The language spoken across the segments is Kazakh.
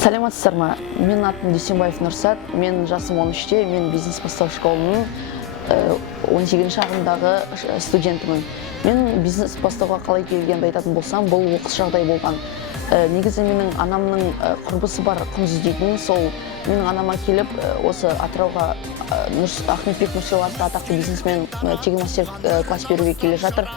Саламатсыздар ма? Менің атым Дүйсенбаев Нұрсат. Мен жасым 13-те, мен бизнес бастау школының 18 ағымдағы студентімін. Мен бизнес бастауға қалай келгенді айтатын болсам, бұл оқыс жағдай болған. Негізі менің анамның құрбысы бар Құндыз дейтін, сол менің анама келіп, осы Атырауға Ахметбек Нұрсилатты атақты бизнесмен тегін мастер класс беруге келе жатыр.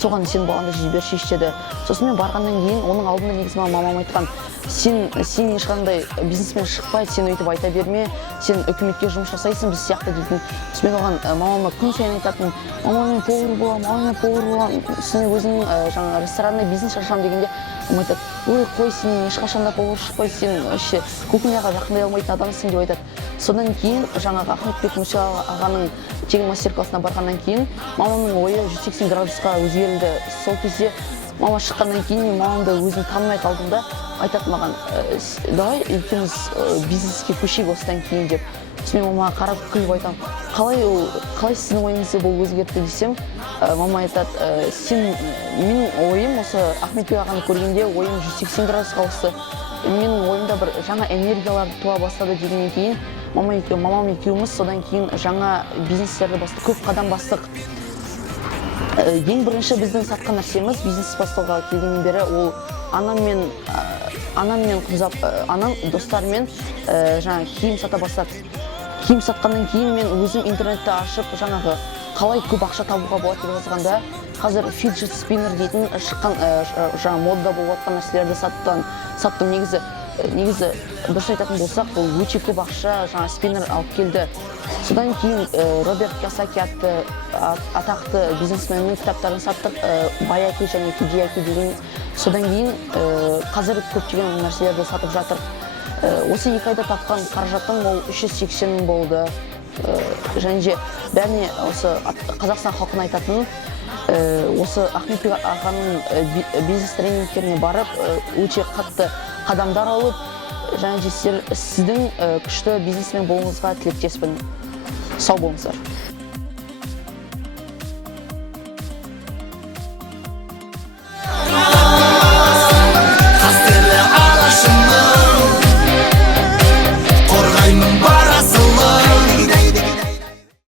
Соған сен болғанда жіберші деді. Сосын мен барғаннан кейін оның алдында негізі мамам айтқан, сен ешқандай бизнесмен шықпайды, сен өйтіп айта берме, сен үкіметке жұмыс жасайсың, біз сияқты дейтін. Сосын мен оған мамама күн сайын айтатын, мама мен повар боламын, сен өзің жаңа ресторанный бизнес ашамын дегенде, мама айтады, ой, қой, сен ешқашанда повар шықпай, сен вообще кухняға жақындай алмайтын адамсың деп айтады. Содан кейін жаңағы Ахметбек Нұрсилат ағаның тегін мастер классына барғаннан кейін мамамның ойы 180 градусқа өзгерілді. Сол кезде мама шыққаннан кейін мамамды өзім танымай қалдым да, айтады маған, давай екеуміз бизнеске көшейік осыдан кейін деп. Мен мамаға қарап күліп айтам, қалай сіздің ойыңызды бұл өзгертті десем, мама айтады, менің ойым осы Ахметбек ағаны көргенде ойым 180 градусқа ауысты. Менің ойымда бір жаңа энергиялар туа бастады дегеннен кейін мамам екеуміз содан кейін жаңа бизнестерді бастық, көп қадам бастық. Ең бірінші біздің сатқан нәрсеміз бизнес бастауға келгеннен бері ол анам достарымен жаңа киім сата бастады. Киім сатқаннан кейін мен өзім интернетті ашып жаңағы қалай көп ақша табуға болады деп жазғанда қазір фиджет спиннер дейтін шыққан жаңа модда болып жатқан нәрселерді саттым. Негізі дұрыс айтатын болсақ, бұл өте көп ақша жаңа спиннер алып келді. Содан кейін Роберт Кийосаки атты атақты бизнесменнің кітаптарын саттық, Баяки және Кидияки деген. Содан кейін қазір көптеген нәрселерді сатып жатыр. Осы 2 айда тапқан қаражатым ол 380 мың болды. Және де бәріне осы Қазақстан халқына айтатын, осы Ахметбек ағаның бизнес тренингтеріне барып, өте қатты қадамдар алып, және де сіздің күшті бизнесмен болуыңызға тілектеспін. Сау болыңыздар.